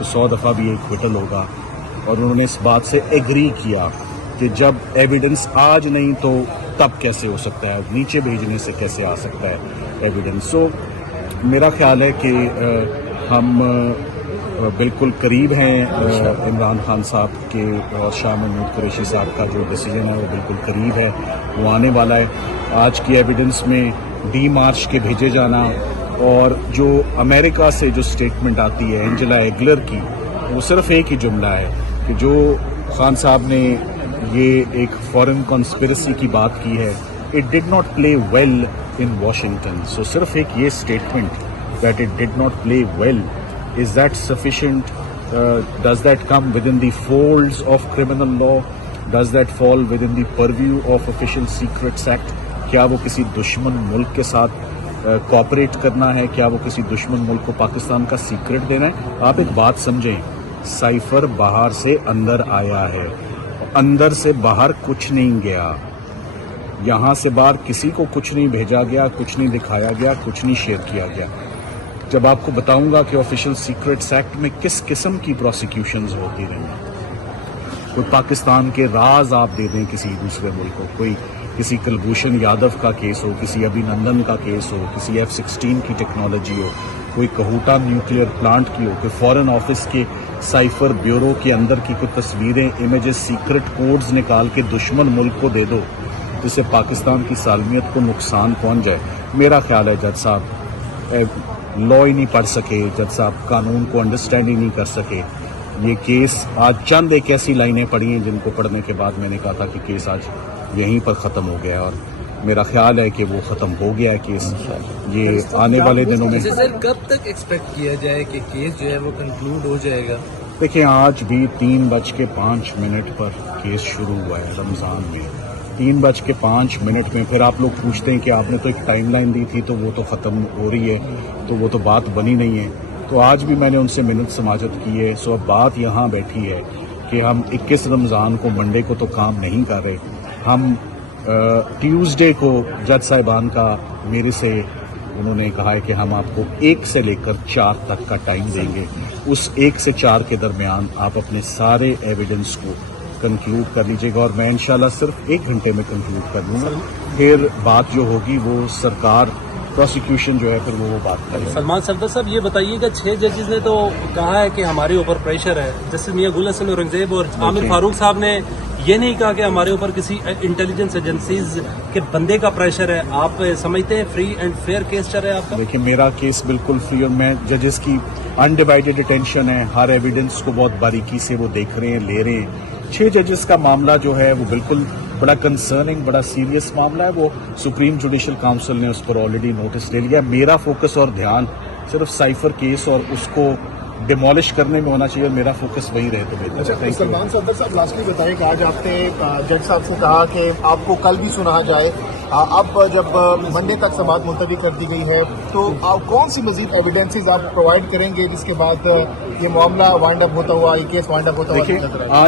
تو 100 دفعہ بھی ایکوٹل ہوگا. اور انہوں نے اس بات سے ایگری کیا کہ جب ایویڈنس آج نہیں تو تب کیسے ہو سکتا ہے, نیچے بھیجنے سے کیسے آ سکتا ہے ایویڈنس. سو میرا خیال ہے کہ ہم بالکل قریب ہیں عمران خان صاحب کے, اور شاہ محمود قریشی صاحب کا جو ڈیسیجن ہے وہ بالکل قریب ہے, وہ آنے والا ہے. آج کی ایویڈنس میں ڈی مارچ کے بھیجے جانا, اور جو امریکہ سے جو سٹیٹمنٹ آتی ہے اینجلا ایگلر کی, وہ صرف ایک ہی جملہ ہے کہ جو خان صاحب نے یہ ایک فورن کانسپریسی کی بات کی ہے, it did not play well in Washington. So صرف ایک یہ statement that it did not play well, is that sufficient? Does that come within the folds of criminal law? Does that fall within the purview of Official Secrets Act? کیا وہ کسی دشمن ملک کے ساتھ cooperate کرنا ہے؟ کیا وہ کسی دشمن ملک کو پاکستان کا سیکرٹ دینا ہے؟ آپ ایک بات سمجھیں, سائفر باہر سے اندر آیا ہے, اندر سے باہر کچھ نہیں گیا, یہاں سے باہر کسی کو کچھ نہیں بھیجا گیا, کچھ نہیں دکھایا گیا, کچھ نہیں شیئر کیا گیا. جب آپ کو بتاؤں گا کہ آفیشیل سیکرٹس ایکٹ میں کس قسم کی پروسیکیوشنز ہوتی رہیں, کوئی پاکستان کے راز آپ دے دیں کسی دوسرے ملک کو, کوئی کسی کلبھوشن یادو کا کیس ہو, کسی ابھی نندن کا کیس ہو, کسی F-16 کی ٹیکنالوجی ہو, کوئی کہوٹا نیوکلیئر پلانٹ کی ہو, کوئی فارن آفس کے سائفر بیورو کے اندر کی کوئی تصویریں, امیجز, سیکرٹ کوڈز نکال کے دشمن ملک کو دے دو جس سے پاکستان کی سالمیت کو نقصان پہنچ جائے. میرا خیال ہے جج صاحب لا ہی نہیں پڑھ سکے, جج صاحب قانون کو انڈرسٹینڈ ہی نہیں کر سکے. یہ کیس آج چند ایک ایسی لائنیں پڑھی ہیں جن کو پڑھنے کے بعد میں نے کہا تھا کہ کیس آج یہیں پر ختم ہو گیا, اور میرا خیال ہے کہ وہ ختم ہو گیا ہے کیس. یہ آنے والے دنوں میں سر کب تک ایکسپیکٹ کیا جائے کہ کیس جو ہے وہ کنکلوڈ ہو جائے گا؟ دیکھیں, آج بھی 3:05 پر کیس شروع ہوا ہے رمضان میں, 3:05 میں. پھر آپ لوگ پوچھتے ہیں کہ آپ نے تو ایک ٹائم لائن دی تھی تو وہ تو ختم ہو رہی ہے, تو وہ تو بات بنی نہیں ہے. تو آج بھی میں نے ان سے منت سماجت کی ہے. سو اب بات یہاں بیٹھی ہے کہ ہم 21 رمضان کو منڈے کو تو کام نہیں کر رہے, ہم ٹیوزڈے کو جج صاحبان کا میرے سے انہوں نے کہا ہے کہ ہم آپ کو 1 سے لے کر 4 تک کا ٹائم دیں گے. اس 1 سے 4 کے درمیان آپ اپنے سارے ایویڈنس کو کنکلوڈ کر لیجیے گا, اور میں انشاءاللہ صرف 1 گھنٹے میں کنکلوڈ کر دوں گا. پھر بات جو ہوگی وہ سرکار پروسیکیوشن جو ہے پھر وہ بات کرے. سلمان صفدر صاحب یہ بتائیے گا, 6 ججز نے تو کہا ہے کہ ہمارے اوپر پریشر ہے, جیسے میاں گل حسن اورنگزیب اور عامر فاروق صاحب نے یہ نہیں کہا کہ ہمارے اوپر کسی انٹیلیجنس ایجنسیز کے بندے کا پریشر ہے. آپ سمجھتے ہیں فری اینڈ فیئر کیس چل رہا ہے آپ کا؟ دیکھیں, میرا کیس بالکل فری, اور میں ججز کی انڈیوائڈیڈ اٹینشن ہے, ہر ایویڈنس کو بہت باریکی سے وہ دیکھ رہے ہیں, لے رہے ہیں. 6 ججز کا معاملہ جو ہے وہ بالکل بڑا کنسرننگ, بڑا سیریس معاملہ ہے. وہ سپریم جوڈیشل کاؤنسل نے اس پر آلریڈی نوٹس لے لیا. میرا فوکس اور دھیان صرف سائفر کیس اور اس کو ڈیمالش کرنے میں ہونا چاہیے, اور میرا فوکس وہی رہے تو بہتر ہے. سلمان صفدر صاحب لاسٹلی بتائیں کہ آج آپ نے جج صاحب سے کہا کہ آپ کو کل بھی سنا جائے, اب جب منڈے تک سماعت ملتوی کر دی گئی ہے تو آپ کون سی مزید ایویڈنسز آپ پرووائڈ کریں گے جس کے بعد یہ معاملہ وائنڈ اپ ہوتا ہوا, یہ کیس وائنڈ اپ ہوتا ہوا؟